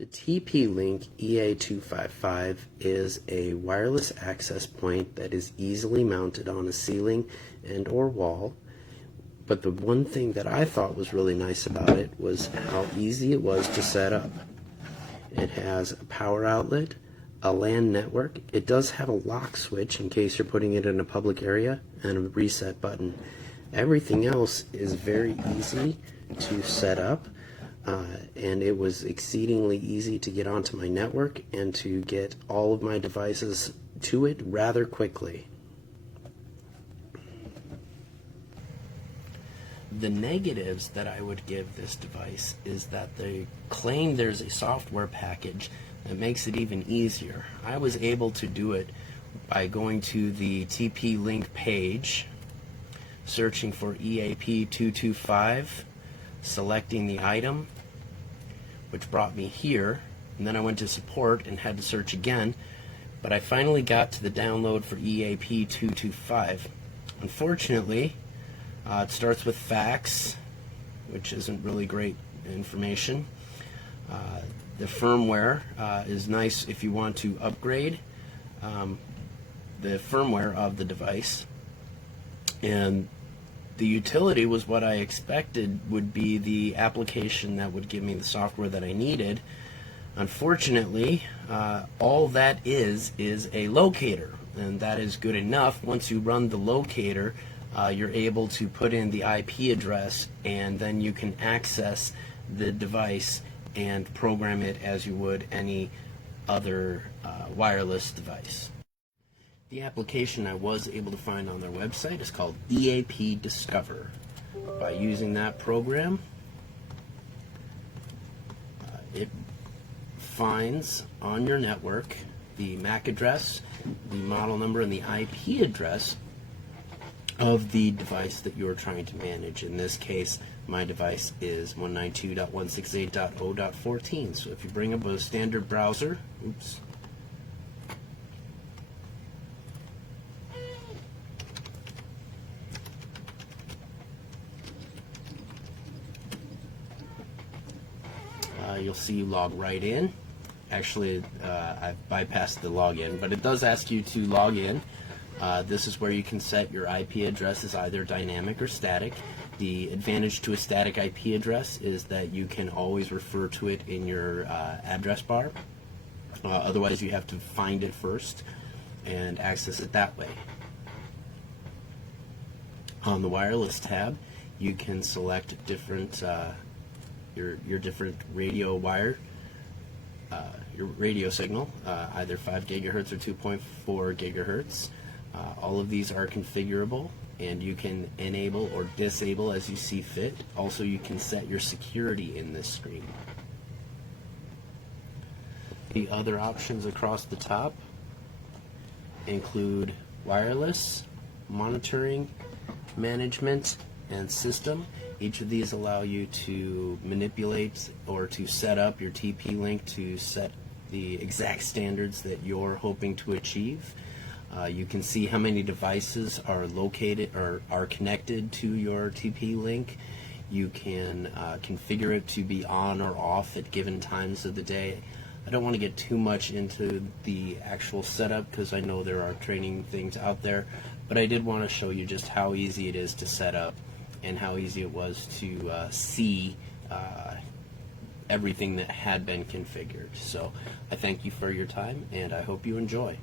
The TP-Link EA225 is a wireless access point that is easily mounted on a ceiling and or wall, but the one thing that I thought was really nice about it was how easy it was to set up. It has a power outlet, a LAN network. It does have a lock switch in case you're putting it in a public area, and a reset button. Everything else is very easy to set up. And it was exceedingly easy to get onto my network and to get all of my devices to it rather quickly. The negatives that I would give this device is that they claim there's a software package that makes it even easier. I was able to do it by going to the TP-Link page, searching for EAP225, selecting the item, which brought me here, and then I went to support and had to search again, but I finally got to the download for EAP225. Unfortunately, it starts with fax, which isn't really great information. The firmware is nice if you want to upgrade the firmware of the device, and the utility was what I expected would be the application that would give me the software that I needed. Unfortunately, all that is a locator, and that is good enough. Once you run the locator, you're able to put in the IP address, and then you can access the device and program it as you would any other wireless device. The application I was able to find on their website is called EAP Discover. By using that program, it finds on your network the MAC address, the model number, and the IP address of the device that you're trying to manage. In this case, my device is 192.168.0.14. So if you bring up a standard browser, you'll see you log right in. Actually, I've bypassed the login, but it does ask you to log in. This is where you can set your IP address as either dynamic or static. The advantage to a static IP address is that you can always refer to it in your address bar. Otherwise, you have to find it first and access it that way. On the wireless tab, you can select different your different radio wire, your radio signal, either 5 gigahertz or 2.4 gigahertz. All of these are configurable, and you can enable or disable as you see fit. Also, you can set your security in this screen. The other options across the top include wireless, monitoring, management, and system. Each of these allow you to manipulate or to set up your TP-Link to set the exact standards that you're hoping to achieve. You can see how many devices are located or are connected to your TP-Link. You can configure it to be on or off at given times of the day. I don't want to get too much into the actual setup because I know there are training things out there, but I did want to show you just how easy it is to set up and how easy it was to see everything that had been configured. So I thank you for your time, and I hope you enjoy.